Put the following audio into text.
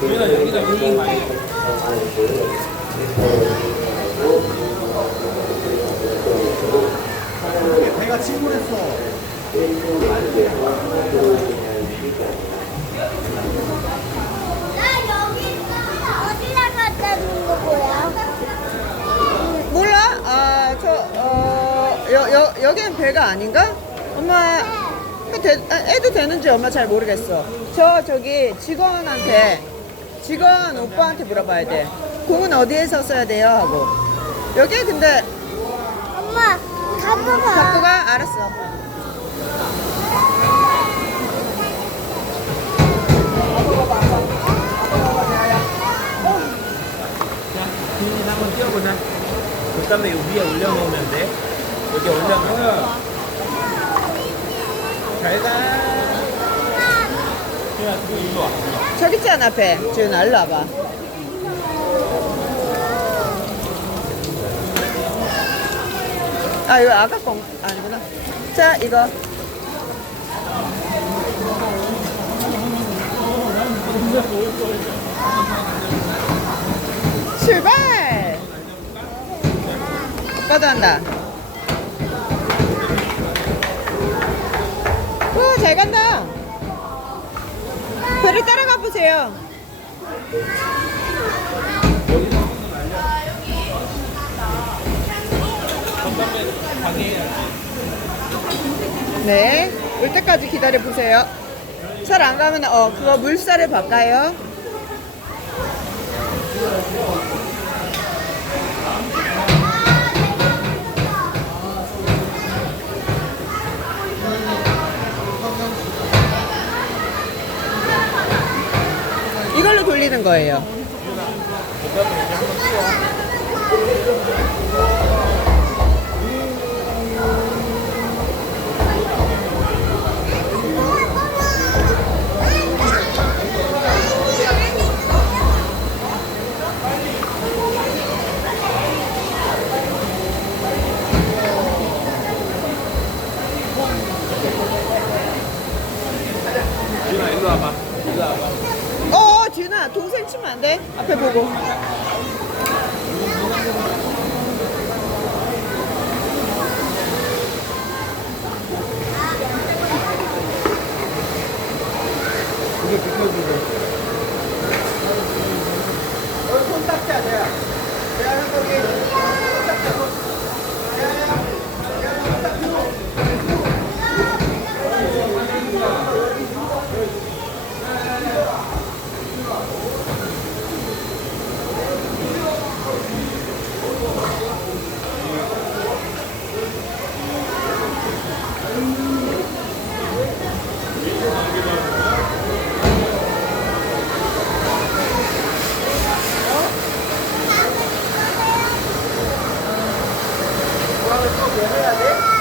우리가 여기가 여기 많이 배가 침몰했어. 나 여기 있어. 어디다 갖다 준거 뭐야? 몰라? 아, 저, 어, 여, 여, 여기는 배가 아닌가? 엄마, 그 돼, 아, 애도 되는지 엄마 잘 모르겠어. 저, 저기, 직원한테, 직원 오빠한테 물어봐야 돼. 공은 어디에서 써야 돼요? 하고. 여기 근데, 엄마, 갖고 가. 갖고 가? 알았어. 자, 비닐 한번 띄워보자. 그 다음에 요 위에 올려놓으면 돼. 여기 올려놔. 잘 가. 야, 그 이거 와. 저기 있잖아, 배. 지훈아, 일로 와봐. 아, 이거 아까 거 아니구나. 자, 이거. 출발! 오빠도 한다. 오, 잘 간다. 배를 따라 가 보세요. 네, 올 때까지 기다려 보세요. 잘 안 가면 어 그거 물살을 바꿔요. 돌리는 거예요. 동생 치면 안 돼. 앞에 보고. 이게 비켜주고. 손 닦자, 돼야. 돼야, 거기. 손 닦자, 손. 그러면 또 뭐 해야 돼?